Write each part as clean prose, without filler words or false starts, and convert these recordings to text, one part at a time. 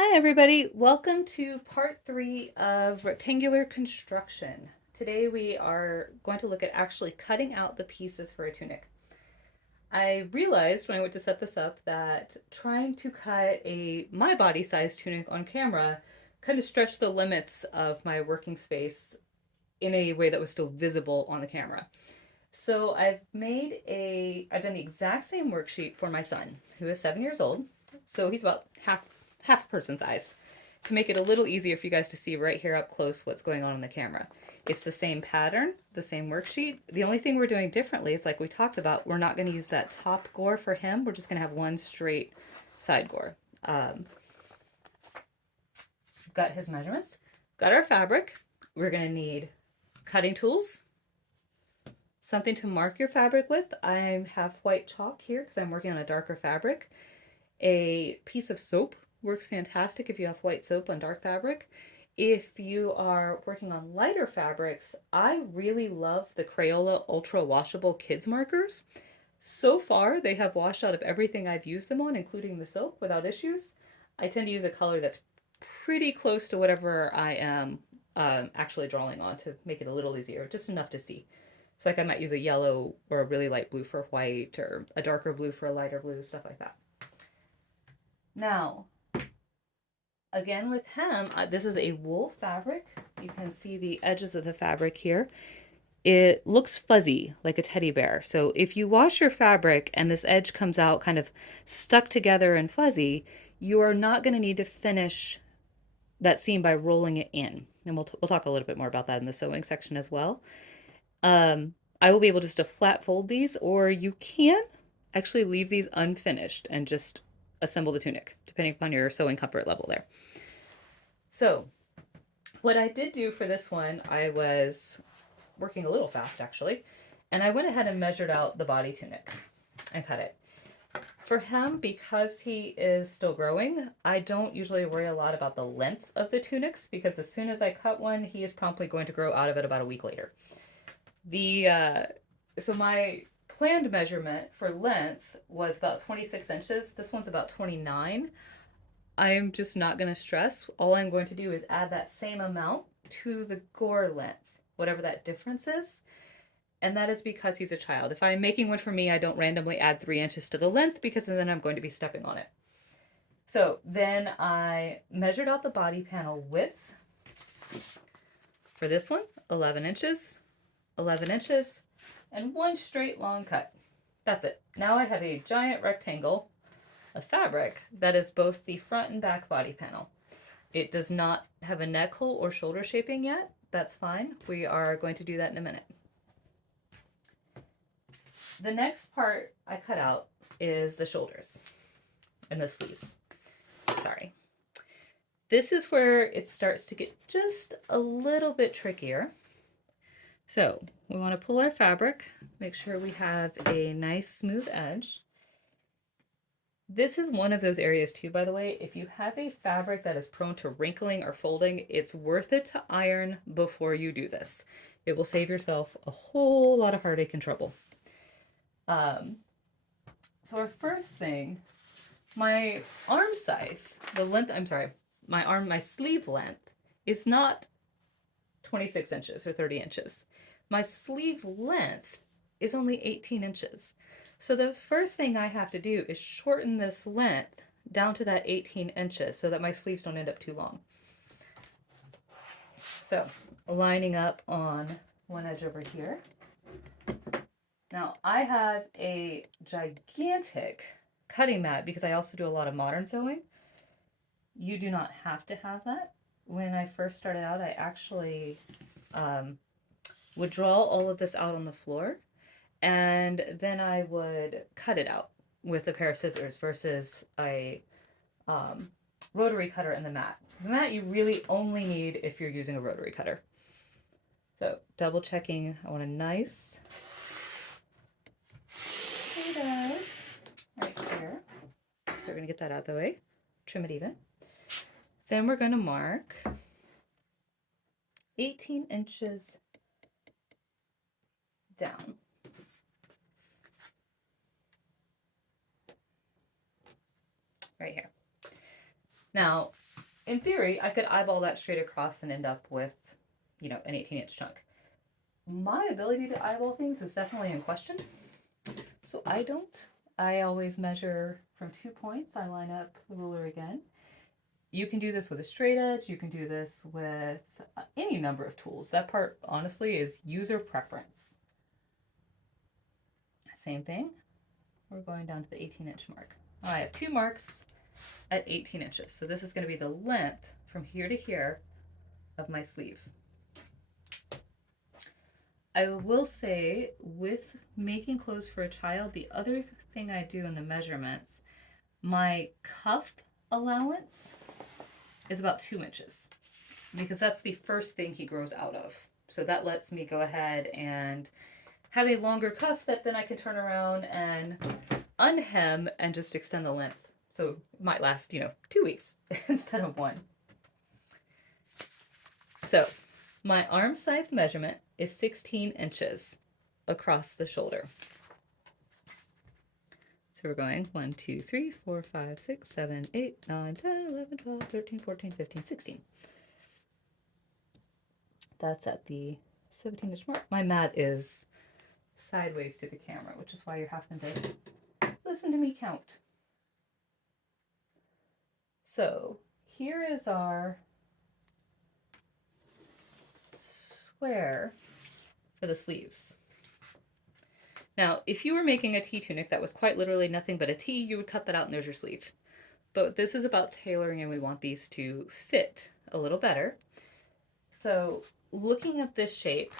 Hi everybody, welcome to part 3 of rectangular construction. Today we are going to look at actually cutting out the pieces for a tunic. I realized when I went to set this up that trying to cut a my body size tunic on camera kind of stretched the limits of my working space in a way that was still visible on the camera. So I've done the exact same worksheet for my son, who is 7 years old. So he's about half a person size, to make it a little easier for you guys to see right here up close what's going on in the camera. It's the same pattern, the same worksheet. The only thing we're doing differently is, like we talked about, we're not going to use that top gore for him. We're just going to have one straight side gore. We've got his measurements, got our fabric. We're going to need cutting tools, something to mark your fabric with. I have white chalk here because I'm working on a darker fabric. A piece of soap works fantastic if you have white soap on dark fabric. If you are working on lighter fabrics, I really love the Crayola Ultra Washable Kids Markers. So far, they have washed out of everything I've used them on, including the soap, without issues. I tend to use a color that's pretty close to whatever I am actually drawing on to make it a little easier, just enough to see. So like I might use a yellow or a really light blue for white or a darker blue for a lighter blue, stuff like that. Now, again with him, this is a wool fabric. You can see the edges of the fabric here. It looks fuzzy like a teddy bear. So if you wash your fabric and this edge comes out kind of stuck together and fuzzy, you are not going to need to finish that seam by rolling it in. And we'll talk a little bit more about that in the sewing section as well. I will be able just to flat fold these, or you can actually leave these unfinished and just assemble the tunic, depending upon your sewing comfort level there. So what I did do for this one, I was working a little fast actually, and I went ahead and measured out the body tunic and cut it. For him, because he is still growing, I don't usually worry a lot about the length of the tunics, because as soon as I cut one, he is promptly going to grow out of it about a week later. So my planned measurement for length was about 26 inches. This one's about 29. I'm just not going to stress. All I'm going to do is add that same amount to the gore length, whatever that difference is. And that is because he's a child. If I'm making one for me, I don't randomly add 3 inches to the length, because then I'm going to be stepping on it. So then I measured out the body panel width for this one, 11 inches, 11 inches, and one straight long cut. That's it. Now I have a giant rectangle of fabric that is both the front and back body panel. It does not have a neck hole or shoulder shaping yet. That's fine. We are going to do that in a minute. The next part I cut out is the shoulders and the sleeves. Sorry. This is where it starts to get just a little bit trickier. So we want to pull our fabric, make sure we have a nice smooth edge. This is one of those areas too, by the way. If you have a fabric that is prone to wrinkling or folding, it's worth it to iron before you do this. It will save yourself a whole lot of heartache and trouble. So our first thing, my arm size, my sleeve length is not 26 inches or 30 inches. My sleeve length is only 18 inches. So the first thing I have to do is shorten this length down to that 18 inches so that my sleeves don't end up too long. So lining up on one edge over here. Now I have a gigantic cutting mat because I also do a lot of modern sewing. You do not have to have that. When I first started out, I actually would draw all of this out on the floor, and then I would cut it out with a pair of scissors versus a rotary cutter in the mat. The mat you really only need if you're using a rotary cutter. So double checking, I want a nice edge right here. So we're going to get that out of the way, trim it even. Then we're going to mark 18 inches down. Right here. Now, in theory, I could eyeball that straight across and end up with, you know, an 18-inch chunk. My ability to eyeball things is definitely in question. So I don't. I always measure from 2 points. I line up the ruler again. You can do this with a straight edge. You can do this with any number of tools. That part, honestly, is user preference. Same thing. We're going down to the 18-inch mark. I have 2 marks at 18 inches. So this is going to be the length from here to here of my sleeve. I will say, with making clothes for a child, the other thing I do in the measurements, my cuff allowance is about 2 inches, because that's the first thing he grows out of. So that lets me go ahead and have a longer cuff that then I can turn around and unhem and just extend the length. So it might last, 2 weeks instead of 1. So my arm scythe measurement is 16 inches across the shoulder. So we're going 1, 2, 3, 4, 5, 6, 7, 8, 9, 10, 11, 12, 13, 14, 15, 16. That's at the 17-inch mark. My mat is sideways to the camera, which is why you're having to listen to me count. So here is our square for the sleeves. Now, if you were making a tea tunic that was quite literally nothing but a T, you would cut that out and there's your sleeve. But this is about tailoring, and we want these to fit a little better. So looking at this shape,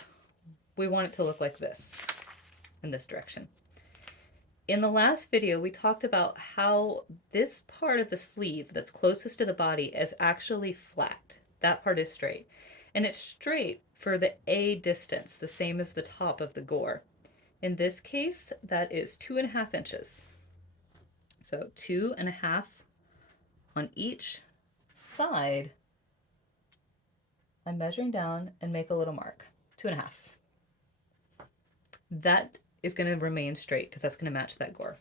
we want it to look like this, in this direction. In the last video, we talked about how this part of the sleeve that's closest to the body is actually flat. That part is straight. And it's straight for the A distance, the same as the top of the gore. In this case, that is 2.5 inches. So 2.5 on each side. I'm measuring down and make a little mark. 2.5. That is going to remain straight because that's going to match that gore.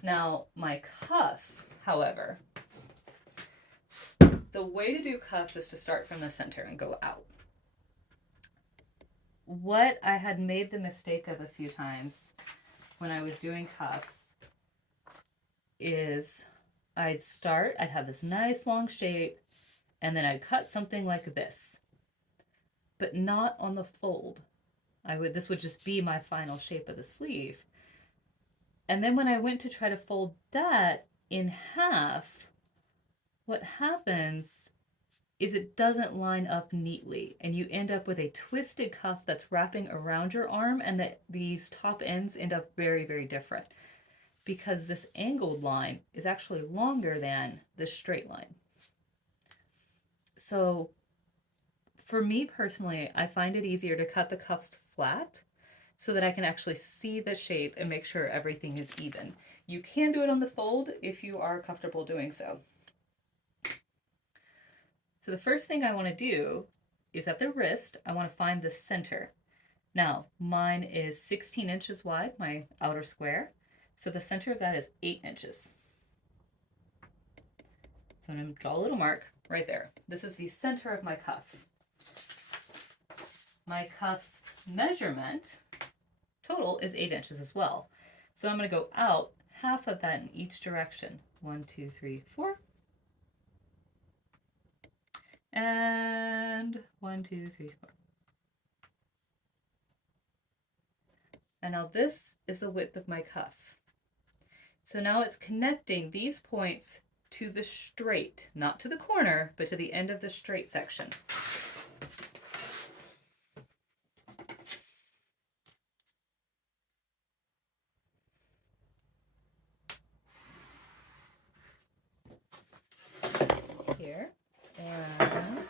Now, my cuff, however, the way to do cuffs is to start from the center and go out. What I had made the mistake of a few times when I was doing cuffs is I'd have this nice long shape, and then I'd cut something like this, but not on the fold. This would just be my final shape of the sleeve. And then when I went to try to fold that in half, what happens is it doesn't line up neatly, and you end up with a twisted cuff that's wrapping around your arm, and that these top ends end up very, very different because this angled line is actually longer than the straight line. So for me personally, I find it easier to cut the cuffs flat so that I can actually see the shape and make sure everything is even. You can do it on the fold if you are comfortable doing so. So the first thing I want to do is at the wrist, I want to find the center. Now, mine is 16 inches wide, my outer square. So the center of that is 8 inches. So I'm going to draw a little mark right there. This is the center of my cuff. My cuff measurement total is 8 inches as well. So I'm going to go out half of that in each direction. 1, 2, 3, 4. And 1, 2, 3, 4. And now this is the width of my cuff. So now it's connecting these points to the straight, not to the corner, but to the end of the straight section. Here. And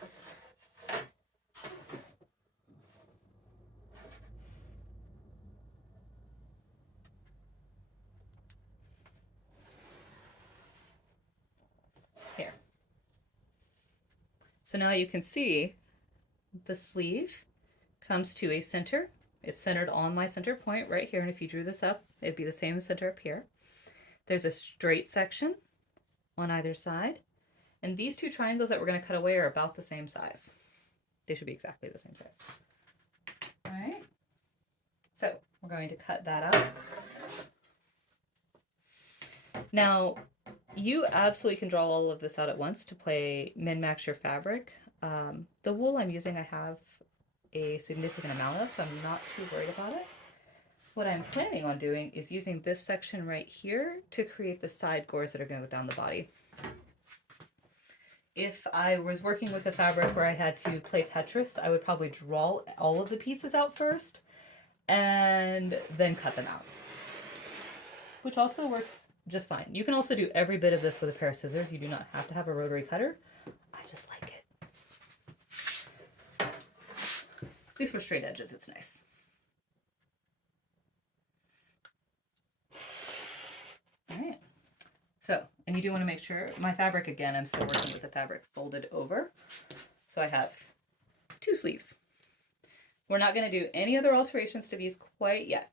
here. So now you can see the sleeve comes to a center. It's centered on my center point right here. And if you drew this up, it'd be the same center up here. There's a straight section on either side. And these two triangles that we're going to cut away are about the same size. They should be exactly the same size. All right. So we're going to cut that out. Now, you absolutely can draw all of this out at once to play min-max your fabric. The wool I'm using, I have a significant amount of, so I'm not too worried about it. What I'm planning on doing is using this section right here to create the side gores that are going to go down the body. If I was working with a fabric where I had to play Tetris, I would probably draw all of the pieces out first and then cut them out, which also works just fine. You can also do every bit of this with a pair of scissors. You do not have to have a rotary cutter. I just like it. At least for straight edges, it's nice. All right. So, and you do want to make sure, my fabric, again, I'm still working with the fabric folded over. So I have 2 sleeves. We're not going to do any other alterations to these quite yet.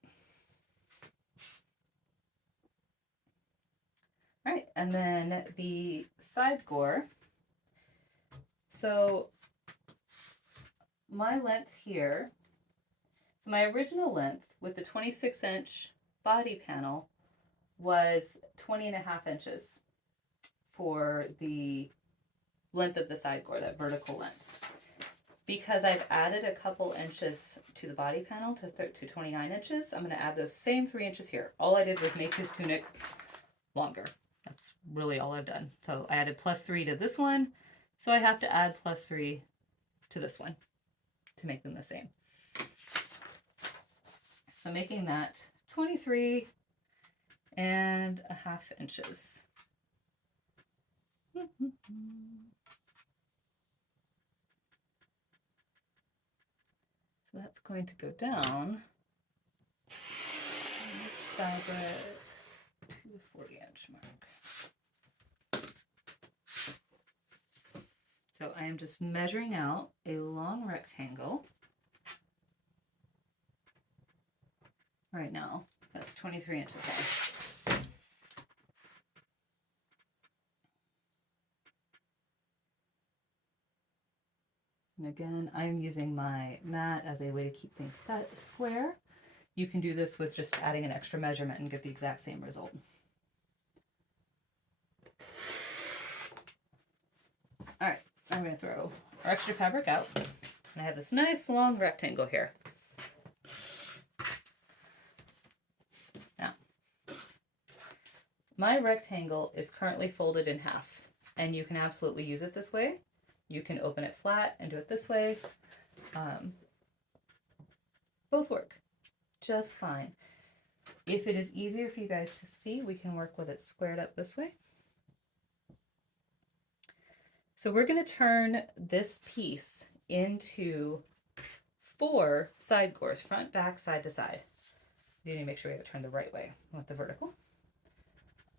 All right, and then the side gore. So my length here, so my original length with the 26-inch body panel was 20.5 inches for the length of the side gore, that vertical length. Because I've added a couple inches to the body panel to 29 inches, I'm going to add those same 3 inches here. All I did was make his tunic longer. That's really all I've done. So I added +3 to this one, so I have to add +3 to this one to make them the same. So making that 23.5 inches. So that's going to go down this fabric to the 40-inch mark. So I am just measuring out a long rectangle. Right now, that's 23 inches long. And again, I'm using my mat as a way to keep things set square. You can do this with just adding an extra measurement and get the exact same result. All right, I'm going to throw our extra fabric out. And I have this nice long rectangle here. Now, my rectangle is currently folded in half, and you can absolutely use it this way. You can open it flat and do it this way. Both work just fine. If it is easier for you guys to see, we can work with it squared up this way. So we're going to turn this piece into 4 side gores, front, back, side to side. You need to make sure we have it turned the right way with the vertical.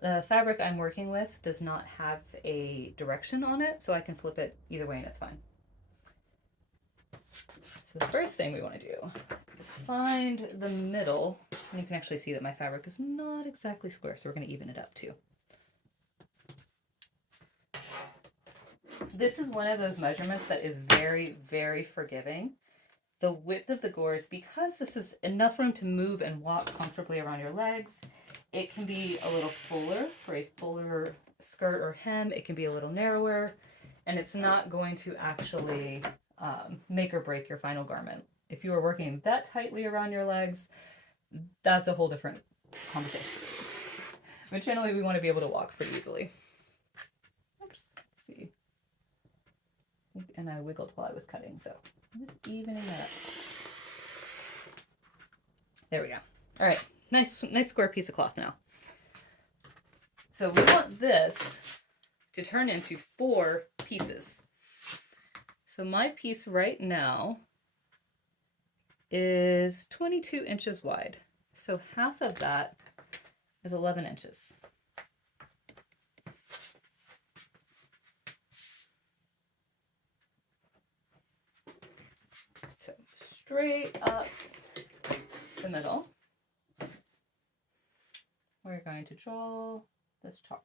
The fabric I'm working with does not have a direction on it, so I can flip it either way and it's fine. So the first thing we want to do is find the middle. And you can actually see that my fabric is not exactly square, so we're going to even it up too. This is one of those measurements that is very, very forgiving. The width of the gores, because this is enough room to move and walk comfortably around your legs, it can be a little fuller for a fuller skirt or hem. It can be a little narrower, and it's not going to actually make or break your final garment. If you are working that tightly around your legs, that's a whole different conversation. But generally, we want to be able to walk pretty easily. Oops, let's see. And I wiggled while I was cutting, so I'm just evening that up. There we go. All right, nice square piece of cloth now. So we want this to turn into 4 pieces. So my piece right now is 22 inches wide. So half of that is 11 inches. So straight up the middle, we're going to draw this chart.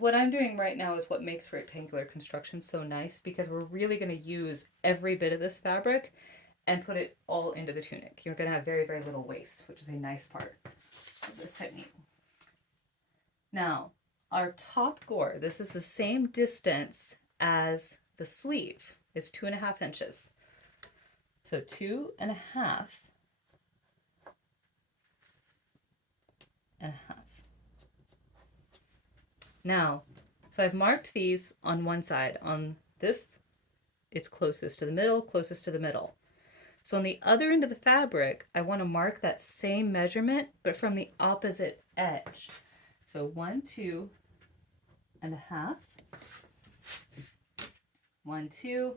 what I'm doing right now is what makes rectangular construction so nice, because we're really going to use every bit of this fabric and put it all into the tunic. You're going to have very, very little waste, which is a nice part of this technique. Now, our top gore, this is the same distance as the sleeve, is 2.5 inches. So 2.5 and a half. Now, so I've marked these on one side. On this, it's closest to the middle, closest to the middle. So on the other end of the fabric, I want to mark that same measurement, but from the opposite edge. So 1, 2.5, 1, 2.5.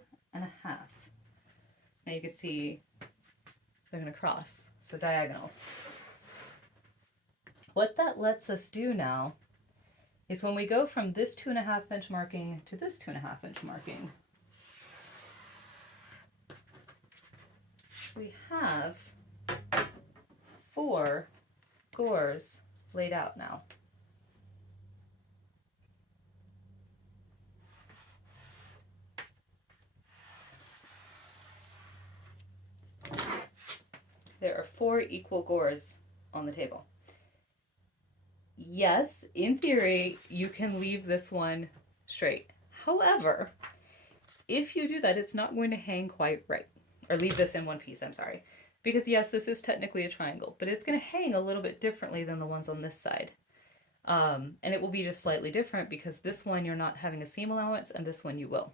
Now you can see they're going to cross, so diagonals. What that lets us do now is when we go from this 2.5 inch marking to this 2.5 inch marking, we have 4 gores laid out now. There are 4 equal gores on the table. Yes, in theory, you can leave this one straight. However, if you do that, it's not going to hang quite right. Or leave this in one piece, I'm sorry. Because yes, this is technically a triangle, but it's going to hang a little bit differently than the ones on this side. And it will be just slightly different because this one you're not having a seam allowance and this one you will.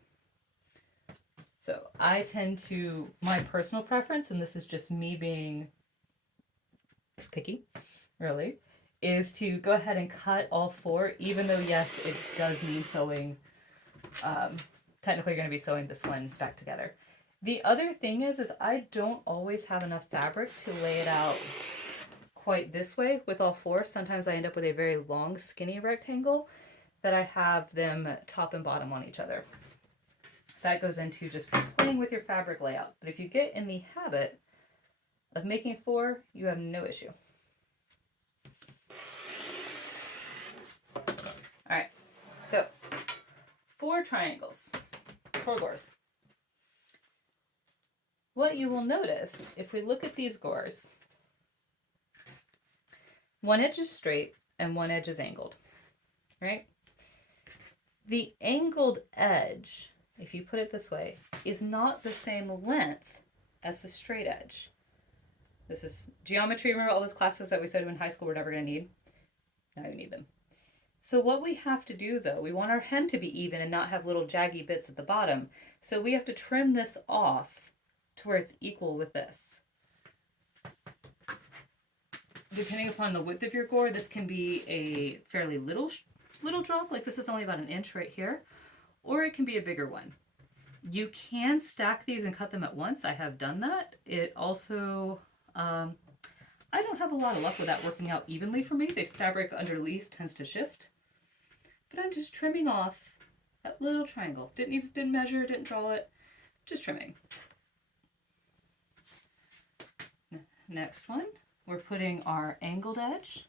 So I tend to, my personal preference, and this is just me being picky, really, is to go ahead and cut all 4, even though yes, it does mean sewing. Technically you're going to be sewing this one back together. The other thing is I don't always have enough fabric to lay it out quite this way with all 4. Sometimes I end up with a very long, skinny rectangle that I have them top and bottom on each other. That goes into just playing with your fabric layout. But if you get in the habit of making 4, you have no issue. All right, so 4 triangles, 4 gores. What you will notice, if we look at these gores, one edge is straight and one edge is angled, right? The angled edge, if you put it this way, is not the same length as the straight edge. This is geometry. Remember all those classes that we said in high school we're never going to need? Now you need them. So what we have to do, though, we want our hem to be even and not have little jaggy bits at the bottom. So we have to trim this off to where it's equal with this. Depending upon the width of your gore, this can be a fairly little drop, like this is only about 1 inch right here, or it can be a bigger one. You can stack these and cut them at once. I have done that. It also, I don't have a lot of luck with that working out evenly for me. The fabric underneath tends to shift. But I'm just trimming off that little triangle. Didn't measure, didn't draw it, just trimming. Next one, we're putting our angled edge.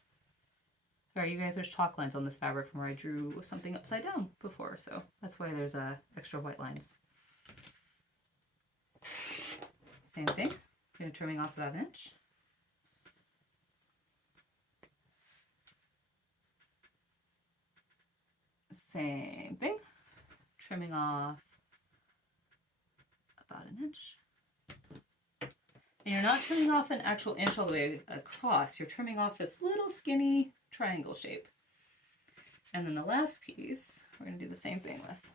Sorry, you guys, there's chalk lines on this fabric from where I drew something upside down before, so that's why there's extra white lines. Same thing, trimming off about 1 inch. Same thing, trimming off about 1 inch. And you're not trimming off an actual inch all the way across. You're trimming off this little skinny triangle shape. And then the last piece, we're going to do the same thing with.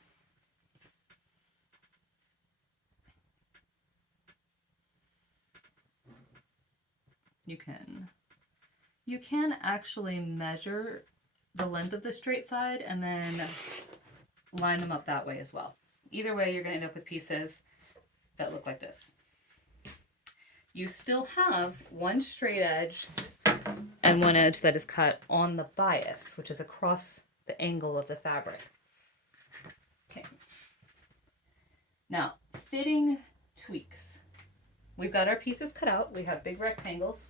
You can actually measure the length of the straight side and then line them up that way as well. Either way, you're going to end up with pieces that look like this. You still have one straight edge and one edge that is cut on the bias, which is across the angle of the fabric. Okay. Now, fitting tweaks. We've got our pieces cut out. We have big rectangles.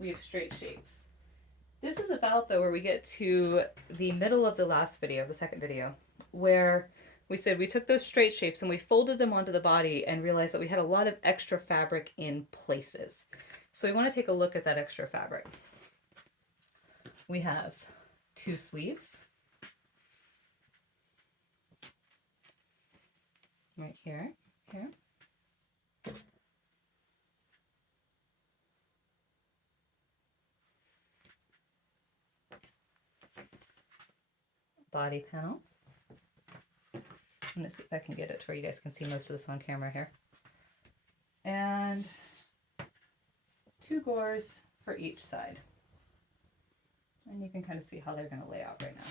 We have straight shapes. This is about though where we get to the middle of the last video, the second video, where we said we took those straight shapes and we folded them onto the body and realized that we had a lot of extra fabric in places. So we want to take a look at that extra fabric. We have 2 sleeves right here, body panel. I'm going to see if I can get it to where you guys can see most of this on camera here. And 2 gores for each side. And you can kind of see how they're going to lay out right now.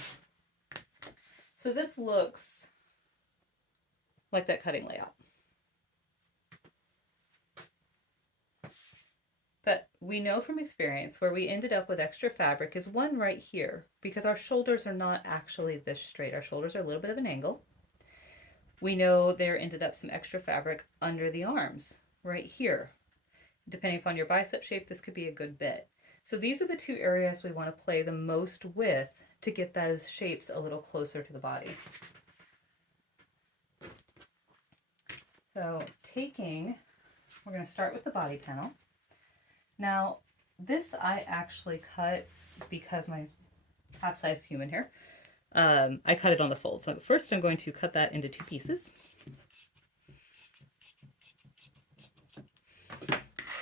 So this looks like that cutting layout. But we know from experience where we ended up with extra fabric is one right here, because our shoulders are not actually this straight. Our shoulders are a little bit of an angle. We know there ended up some extra fabric under the arms right here. Depending upon your bicep shape, this could be a good bit. So these are the 2 areas we want to play the most with to get those shapes a little closer to the body. So we're going to start with the body panel. Now, this I actually cut because my half-size human here. I cut it on the fold. So first I'm going to cut that into 2 pieces.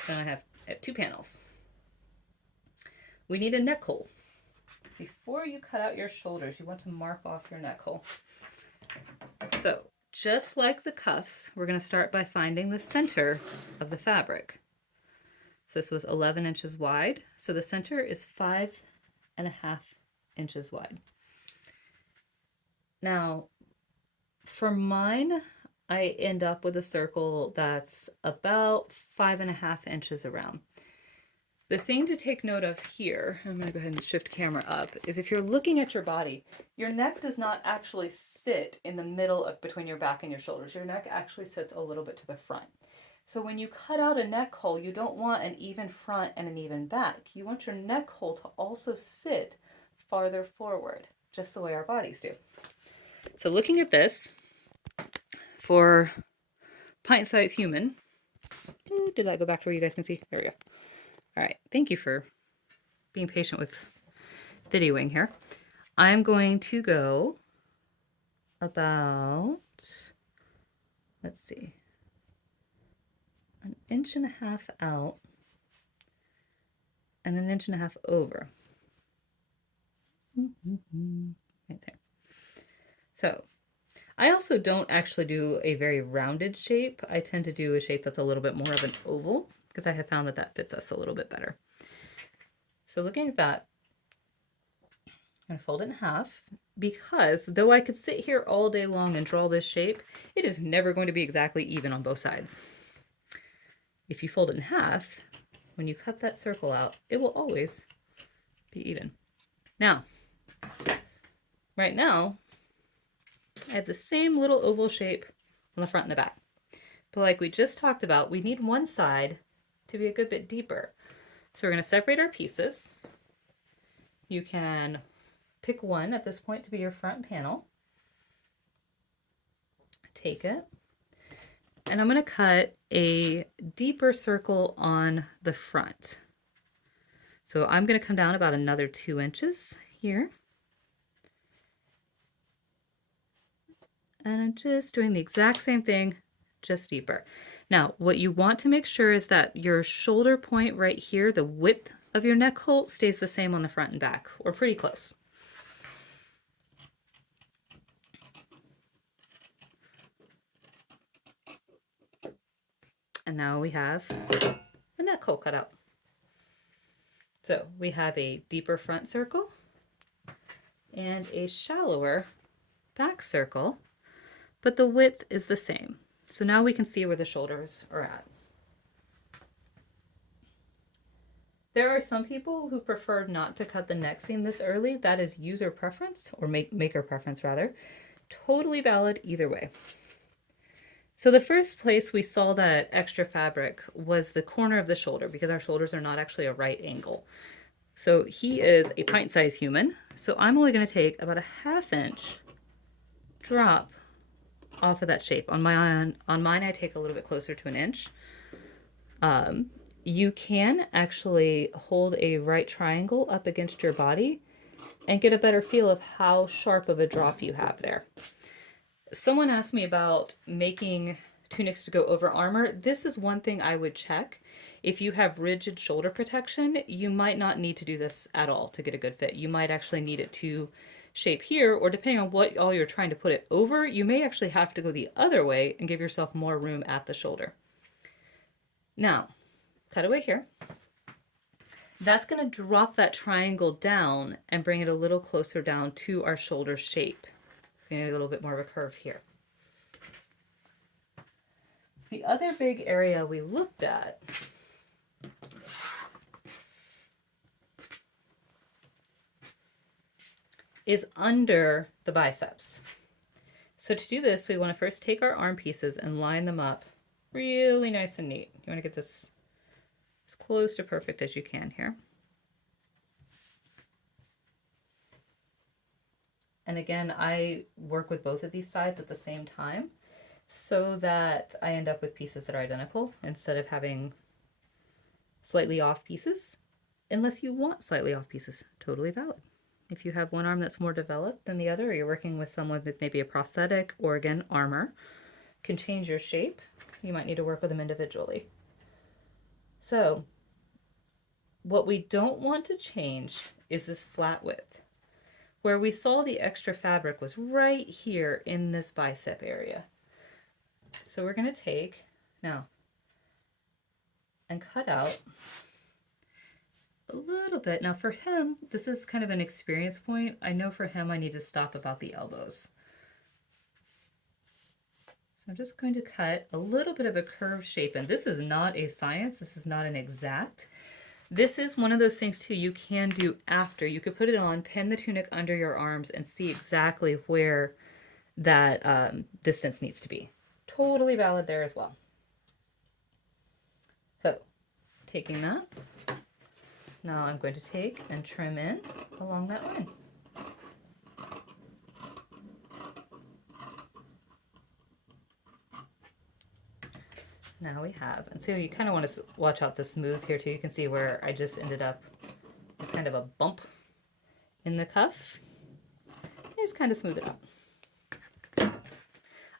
Then I have 2 panels. We need a neck hole. Before you cut out your shoulders, you want to mark off your neck hole. So just like the cuffs, we're going to start by finding the center of the fabric. So this was 11 inches wide. So the center is 5.5 inches wide. Now, for mine, I end up with a circle that's about 5.5 inches around. The thing to take note of here, I'm going to go ahead and shift camera up, is if you're looking at your body, your neck does not actually sit in the middle of between your back and your shoulders. Your neck actually sits a little bit to the front. So when you cut out a neck hole, you don't want an even front and an even back. You want your neck hole to also sit farther forward, just the way our bodies do. So looking at this, for pint-sized human, did that go back to where you guys can see? There we go. All right, thank you for being patient with videoing here. I'm going to go about, let's see, 1.5 inches out and 1.5 inches over. Right there. So I also don't actually do a very rounded shape. I tend to do a shape that's a little bit more of an oval because I have found that that fits us a little bit better. So looking at that, I'm going to fold it in half because though I could sit here all day long and draw this shape, it is never going to be exactly even on both sides. If you fold it in half, when you cut that circle out, it will always be even. Now, right now, I have the same little oval shape on the front and the back. But like we just talked about, we need one side to be a good bit deeper. So we're going to separate our pieces. You can pick one at this point to be your front panel. Take it. And I'm going to cut a deeper circle on the front. So I'm going to come down about another 2 inches here. And I'm just doing the exact same thing, just deeper. Now, what you want to make sure is that your shoulder point right here, the width of your neck hole, stays the same on the front and back, or pretty close. And now we have a neck hole cut out. So we have a deeper front circle and a shallower back circle, but the width is the same. So now we can see where the shoulders are at. There are some people who prefer not to cut the neck seam this early. That is user preference, or maker preference rather. Totally valid either way. So the first place we saw that extra fabric was the corner of the shoulder, because our shoulders are not actually a right angle. So he is a pint-sized human. So I'm only going to take about a 1/2 inch drop off of that shape. On mine, I take a little bit closer to 1 inch. You can actually hold a right triangle up against your body and get a better feel of how sharp of a drop you have there. Someone asked me about making tunics to go over armor. This is one thing I would check. If you have rigid shoulder protection, you might not need to do this at all to get a good fit. You might actually need it to shape here, or depending on what all you're trying to put it over, you may actually have to go the other way and give yourself more room at the shoulder. Now, cut away here. That's going to drop that triangle down and bring it a little closer down to our shoulder shape. A little bit more of a curve here. The other big area we looked at is under the biceps. So to do this, we want to first take our arm pieces and line them up really nice and neat. You want to get this as close to perfect as you can here. And again, I work with both of these sides at the same time so that I end up with pieces that are identical instead of having slightly off pieces, unless you want slightly off pieces. Totally valid. If you have one arm that's more developed than the other, or you're working with someone with maybe a prosthetic or again armor, can change your shape. You might need to work with them individually. So what we don't want to change is this flat width. Where we saw the extra fabric was right here in this bicep area. So we're going to take now and cut out a little bit. Now for him, this is kind of an experience point. I know for him I need to stop about the elbows. So I'm just going to cut a little bit of a curved shape. And this is not a science. This is not an exact. This is one of those things too you can do after. You could put it on, pin the tunic under your arms, and see exactly where that distance needs to be. Totally valid there as well. So, taking that, now I'm going to take and trim in along that line. Now we have, and so you kind of want to watch out the smooth here too. You can see where I just ended up with kind of a bump in the cuff. Just kind of smooth it out.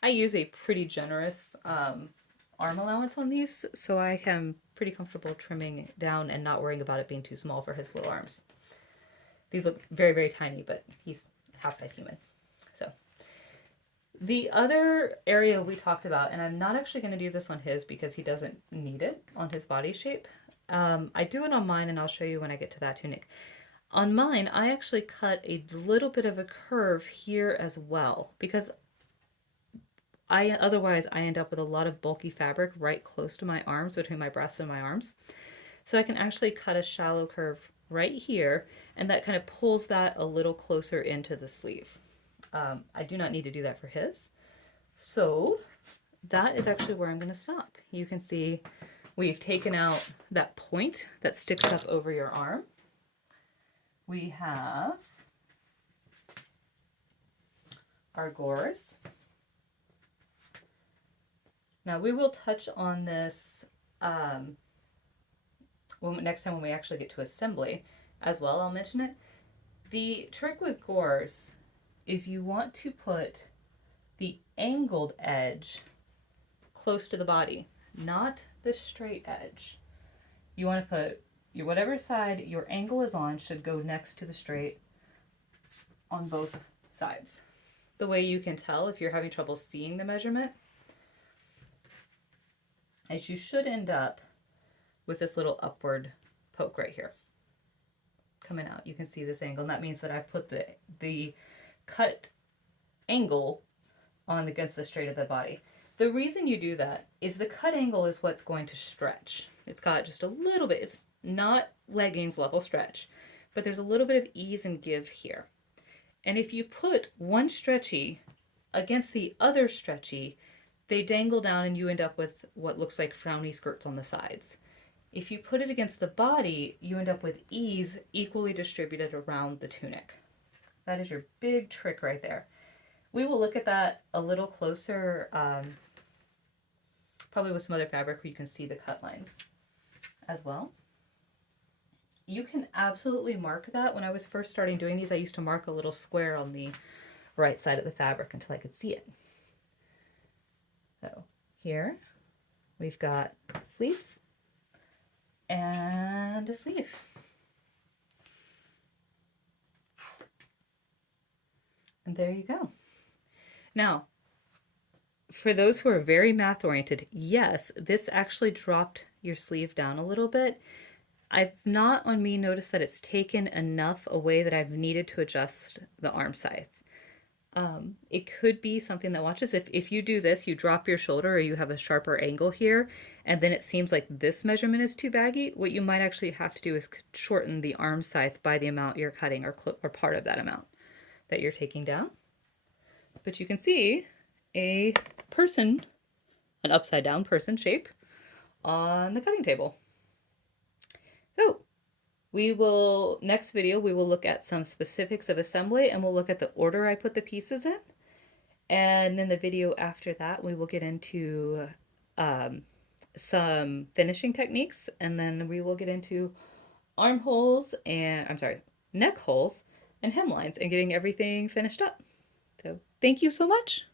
I use a pretty generous arm allowance on these, so I am pretty comfortable trimming down and not worrying about it being too small for his little arms. These look very, very tiny, but he's half-size human. So the other area we talked about, and I'm not actually going to do this on his because he doesn't need it on his body shape. I do it on mine, and I'll show you when I get to that tunic. On mine, I actually cut a little bit of a curve here as well because otherwise I end up with a lot of bulky fabric right close to my arms, between my breasts and my arms. So I can actually cut a shallow curve right here, and that kind of pulls that a little closer into the sleeve. I do not need to do that for his. So that is actually where I'm going to stop. You can see we've taken out that point that sticks up over your arm. We have our gores. Now we will touch on this next time when we actually get to assembly as well. I'll mention it. The trick with gores is you want to put the angled edge close to the body, not the straight edge. You want to put whatever side your angle is on should go next to the straight on both sides. The way you can tell if you're having trouble seeing the measurement is you should end up with this little upward poke right here coming out. You can see this angle, and that means that I've put the cut angle on against the straight of the body. The reason you do that is the cut angle is what's going to stretch. It's got just a little bit, it's not leggings level stretch, but there's a little bit of ease and give here. And if you put one stretchy against the other stretchy, they dangle down and you end up with what looks like frowny skirts on the sides. If you put it against the body, you end up with ease equally distributed around the tunic. That is your big trick right there. We will look at that a little closer, probably with some other fabric where you can see the cut lines as well. You can absolutely mark that. When I was first starting doing these, I used to mark a little square on the right side of the fabric until I could see it. So here we've got a sleeve and a sleeve. And there you go. Now, for those who are very math oriented, yes, this actually dropped your sleeve down a little bit. I've not on me noticed that it's taken enough away that I've needed to adjust the arm side. It could be something that watches. If you do this, you drop your shoulder or you have a sharper angle here, and then it seems like this measurement is too baggy, what you might actually have to do is shorten the arm side by the amount you're cutting or part of that amount that you're taking down. But you can see a person, an upside down person shape on the cutting table. So next video, we will look at some specifics of assembly and we'll look at the order I put the pieces in. And then the video after that, we will get into some finishing techniques, and then we will get into armholes and, neck holes and hemlines and getting everything finished up. So thank you so much.